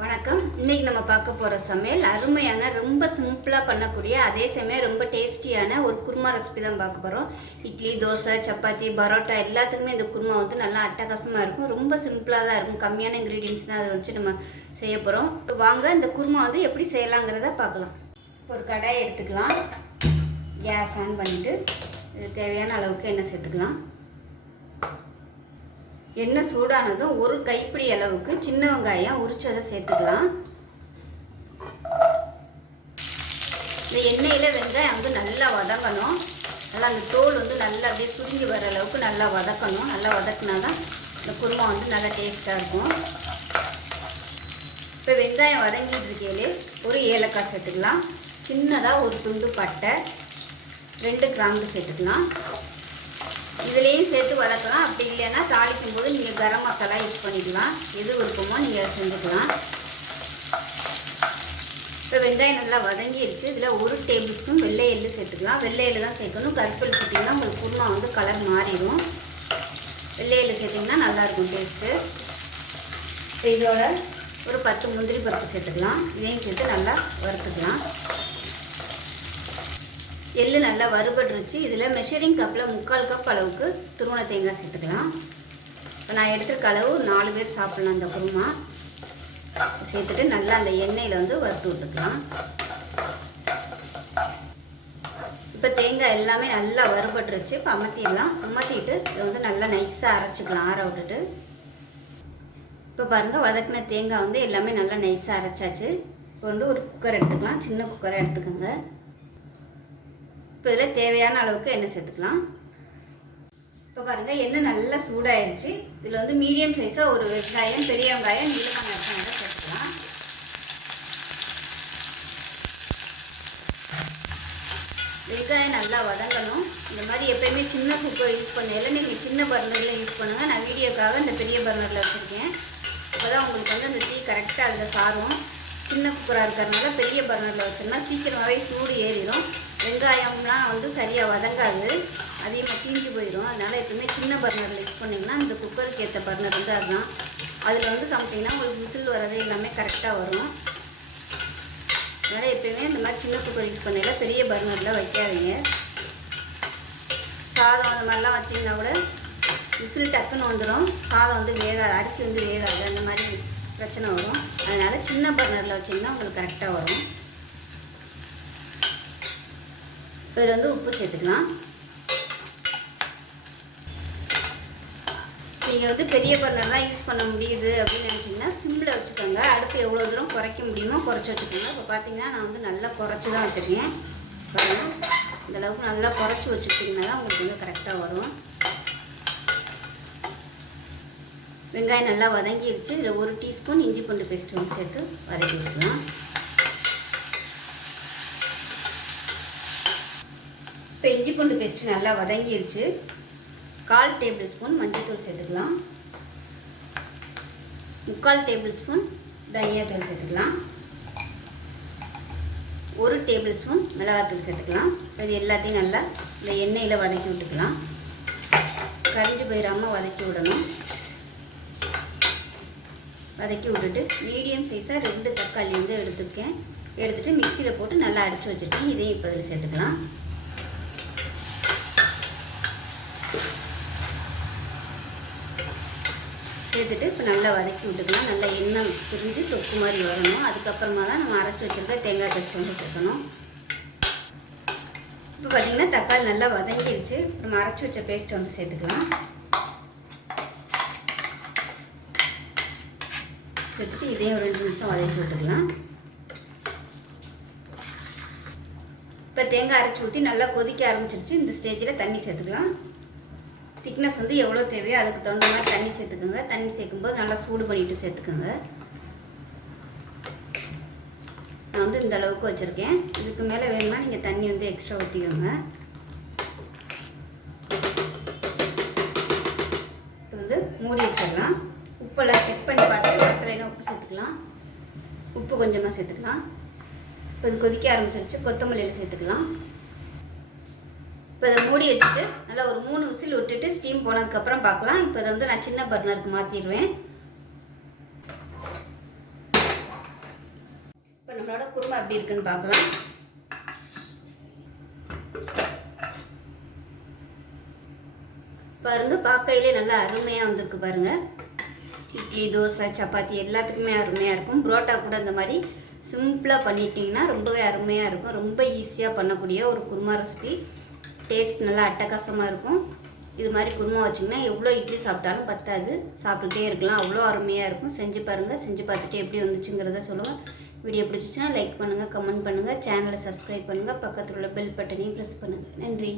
வணக்கம். இன்றைக்கி நம்ம பார்க்க போகிற சமையல் அருமையான ரொம்ப சிம்பிளாக பண்ணக்கூடிய அதே சமயம் ரொம்ப டேஸ்டியான ஒரு குருமா ரெசிபி தான் பார்க்க போகிறோம். இட்லி, தோசை, சப்பாத்தி, பரோட்டா எல்லாத்துக்குமே இந்த குருமா வந்து நல்லா அட்டகாசமாக இருக்கும். ரொம்ப சிம்பிளாக தான் இருக்கும். கம்மியான இன்க்ரீடியன்ஸ் தான் அதை வச்சு நம்ம செய்ய போகிறோம். இப்போ வாங்க இந்த குருமா வந்து எப்படி செய்யலாங்கிறத பார்க்கலாம். ஒரு கடாயை எடுத்துக்கலாம். கேஸ் ஆன் பண்ணிவிட்டு இது தேவையான அளவுக்கு எண்ணெய் சேர்த்துக்கலாம். எண்ணெய் சூடானதும் ஒரு கைப்பிடி அளவுக்கு சின்ன வெங்காயம் உரிச்சதை சேர்த்துக்கலாம். இந்த எண்ணெயில் வெங்காயம் வந்து நல்லா வதக்கணும். நல்லா அந்த தோல் வந்து நல்லா அப்படியே சுருங்கி வர அளவுக்கு நல்லா வதக்கணும். நல்லா வதக்கினா தான் இந்த குருமா வந்து நல்லா டேஸ்ட்டாக இருக்கும். இப்போ வெங்காயம் வதங்கிட்டு இருக்கையிலே ஒரு ஏலக்காய் சேர்த்துக்கலாம். சின்னதாக ஒரு துண்டு பட்டை, 2 கிராம்பு சேர்த்துக்கலாம். இதுலேயும் சேர்த்து வதக்கலாம். அப்படி இல்லைன்னா தாளிக்கும் போது நீங்கள் கரம் மசாலா யூஸ் பண்ணிக்கலாம். எது விருப்பமோ நீங்கள் செஞ்சுக்கலாம். இப்போ வெங்காயம் நல்லா வதங்கிடுச்சு. இதில் 1 டேபிள் ஸ்பூன் வெள்ளை எள்ளு சேர்த்துக்கலாம். வெள்ளை எள்ளு தான் சேர்க்கணும். கருப்பெல் சேர்த்திங்கன்னா உங்களுக்கு குருமா வந்து கலர் மாறிடும். வெள்ளை எள்ளு சேர்த்திங்கன்னா நல்லாயிருக்கும் டேஸ்ட்டு. இதோட ஒரு 10 முந்திரி பருப்பு சேர்த்துக்கலாம். இதையும் சேர்த்து நல்லா வறுத்துக்கலாம். எள்ளு நல்லா வறுபட்டுருச்சு. இதில் மெஷரிங் கப்பில் 3/4 கப் அளவுக்கு துருவன தேங்காய் சேர்த்துக்கலாம். இப்போ நான் எடுத்துருக்க அளவு 4 பேர் சாப்பிட்லாம். அந்த குருமா சேர்த்துட்டு நல்லா அந்த எண்ணெயில் வந்து வறுத்து விட்டுக்கலாம். இப்போ தேங்காய் எல்லாமே நல்லா வறுபட்டுருச்சு. இப்போ அமர்த்திடலாம். அமர்த்திட்டு இதை வந்து நல்லா நைஸாக அரைச்சிக்கலாம். ஆற விட்டுட்டு இப்போ பாருங்கள், வதக்கின தேங்காய் வந்து எல்லாமே நல்லா நைஸாக அரைச்சாச்சு. இப்போ வந்து ஒரு குக்கர் எடுத்துக்கலாம். சின்ன குக்கரை எடுத்துக்கோங்க. இப்போ இதில் தேவையான அளவுக்கு எண்ணெய் சேர்த்துக்கலாம். இப்போ பாருங்கள், எண்ணெய் நல்லா சூடாயிருச்சு. இதில் வந்து மீடியம் சைஸாக ஒரு வெங்காயம், பெரிய வெங்காயம் நீளமாக நறுக்கினதை சேர்த்துக்கலாம். வெங்காயம் நல்லா வதங்கணும். இந்த மாதிரி எப்போயுமே சின்ன குக்கர் யூஸ் பண்ணல, நீங்கள் சின்ன பர்னரில் யூஸ் பண்ணுங்கள். நான் வீடியோக்காக இந்த பெரிய பர்னரில் வச்சுருக்கேன். அப்போ தான் உங்களுக்கு வந்து அந்த தீ கரெக்டாக அதில் சாரும். சின்ன குக்கராக இருக்கிறதுனால பெரிய பர்னரில் வச்சோம்னா சீக்கிரமாகவே சூடு ஏறிடும். வெங்காயம்லாம் வந்து சரியாக வதங்காது, அதிகமாக தீஞ்சு போயிடும். அதனால் எப்பவுமே சின்ன பர்னரில் யூஸ் பண்ணிங்கன்னா இந்த குக்கருக்கு ஏற்ற பர்னர் வந்து அதுதான். அதில் வந்து சமைச்சிங்கன்னா உங்களுக்கு விசில் வர்றது எல்லாமே கரெக்டாக வரும். அதனால் எப்போயுமே இந்த மாதிரி சின்ன குக்கர் யூஸ் பண்ணல, பெரிய பர்னரில் வைக்காதீங்க. சாதம் அந்த மாதிரிலாம் வச்சிங்கன்னா கூட விசில் டக்குன்னு வந்துடும். சாதம் வந்து வேகாது, அரிசி வந்து வேகாது, அந்த மாதிரி பிரச்சனை வரும். அதனால் சின்ன பர்னரில் வச்சிங்கன்னா உங்களுக்கு கரெக்டாக வரும். இதில் வந்து உப்பு சேர்த்துக்கலாம். நீங்கள் வந்து பெரிய பர்னர் தான் யூஸ் பண்ண முடியுது அப்படின்னு நினச்சிங்கன்னா சிம்மில் வச்சுக்கோங்க. அடுப்பு எவ்வளோ தூரம் குறைக்க முடியுமோ குறைச்சி வச்சுக்கோங்க. இப்போ பார்த்தீங்கன்னா நான் வந்து நல்லா குறைச்சி தான் வச்சுருக்கேன். பாருங்கள், இந்தளவுக்கு நல்லா குறைச்சி வச்சுக்கிட்டிங்கன்னா தான் உங்களுக்கு வந்து கரெக்டாக வரும். வெங்காயம் நல்லா வதங்கிடுச்சு. இதில் 1 டீஸ்பூன் இஞ்சி பூண்டு பேஸ்ட் வந்து சேர்த்து வதக்கி வச்சுக்கலாம். இப்போ இஞ்சி பூண்டு பேஸ்ட்டு நல்லா வதங்கிடுச்சு. 1/4 டேபிள் ஸ்பூன் மஞ்சள்தூள் சேர்த்துக்கலாம். 3/4 டேபிள் ஸ்பூன் தனியாத்தூள் சேர்த்துக்கலாம். 1 டேபிள் ஸ்பூன் மிளகாத்தூள் சேர்த்துக்கலாம். இது எல்லாத்தையும் நல்லா இந்த எண்ணெயில் வதக்கி விட்டுக்கலாம். கரிஞ்சு போயிடாமல் வதக்கி விடணும். வதக்கி விட்டுட்டு மீடியம் சைஸாக 2 தக்காளி வந்து எடுத்துருக்கேன். எடுத்துகிட்டு மிக்சியில் போட்டு நல்லா அடித்து வச்சுருக்கேன். இதையும் இப்போ இதில் சேர்த்துக்கலாம். சேர்த்துட்டு இப்போ நல்லா வதக்கி விட்டுக்கலாம். நல்லா எண்ணெய் பிரிஞ்சு தொக்கு மாதிரி வரணும். அதுக்கப்புறமா தான் நம்ம அரைச்சி வச்சுருக்க தேங்காய் பேஸ்ட் வந்து சேர்க்கணும். இப்போ பார்த்திங்கன்னா தக்காளி நல்லா வதங்கிடுச்சு. நம்ம அரைச்சி வச்ச பேஸ்ட் வந்து சேர்த்துக்கலாம். சேர்த்துட்டு இதையும் ஒரு 2 நிமிஷம் வதக்கி விட்டுக்கலாம். இப்போ தேங்காய் அரைச்சி ஊற்றி நல்லா கொதிக்க ஆரம்பிச்சிருச்சு. இந்த ஸ்டேஜில் தண்ணி சேர்த்துக்கலாம். திக்னஸ் வந்து எவ்வளோ தேவையோ அதுக்கு தகுந்த மாதிரி தண்ணி சேர்த்துக்கோங்க. தண்ணி சேர்க்கும்போது நல்லா சூடு பண்ணிவிட்டு சேர்த்துக்கோங்க. நான் வந்து இந்த அளவுக்கு வச்சுருக்கேன். இதுக்கு மேலே வேணும்னா நீங்கள் தண்ணி வந்து எக்ஸ்ட்ரா ஊற்றிக்கோங்க. இது வந்து மூடி வச்சிடலாம். உப்பெல்லாம் செக் பண்ணி பார்த்துட்டு பத்தலைன்னா உப்பு சேர்த்துக்கலாம். உப்பு கொஞ்சமாக சேர்த்துக்கலாம். இப்போ இது கொதிக்க ஆரம்பிச்சிருச்சு. கொத்தமல்லியில் சேர்த்துக்கலாம். இப்போ இதை மூடி வச்சுட்டு நல்லா ஒரு 3 விசில் விட்டுட்டு ஸ்டீம் போனதுக்கப்புறம் பார்க்கலாம். இப்போ இதை வந்து நான் சின்ன பர்னருக்கு மாற்றிடுவேன். நம்மளோட குருமா எப்படி இருக்குன்னு பார்க்கலாம். பாருங்கள், பார்க்கையிலே நல்லா அருமையாக வந்திருக்கு பாருங்கள். இட்லி, தோசை, சப்பாத்தி எல்லாத்துக்குமே அருமையாக இருக்கும். புரோட்டா கூட இந்த மாதிரி சிம்பிளாக பண்ணிட்டீங்கன்னா ரொம்பவே அருமையாக இருக்கும். ரொம்ப ஈஸியாக பண்ணக்கூடிய ஒரு குருமா ரெசிபி. டேஸ்ட் நல்லா அட்டகாசமாக இருக்கும். இது மாதிரி குருமா வச்சிங்கன்னா எவ்வளோ இட்லி சாப்பிட்டாலும் பத்தாது, சாப்பிட்டுட்டே இருக்கலாம். அவ்வளோ அருமையாக இருக்கும். செஞ்சு பாருங்கள். செஞ்சு பார்த்துட்டு எப்படி வந்துச்சுங்கிறத சொல்லுங்கள். வீடியோ பிடிச்சிச்சுன்னா லைக் பண்ணுங்கள், கமெண்ட் பண்ணுங்கள், சேனலை சப்ஸ்கிரைப் பண்ணுங்கள், பக்கத்தில் உள்ள பெல் பட்டனையும் ப்ரெஸ் பண்ணுங்கள். நன்றி.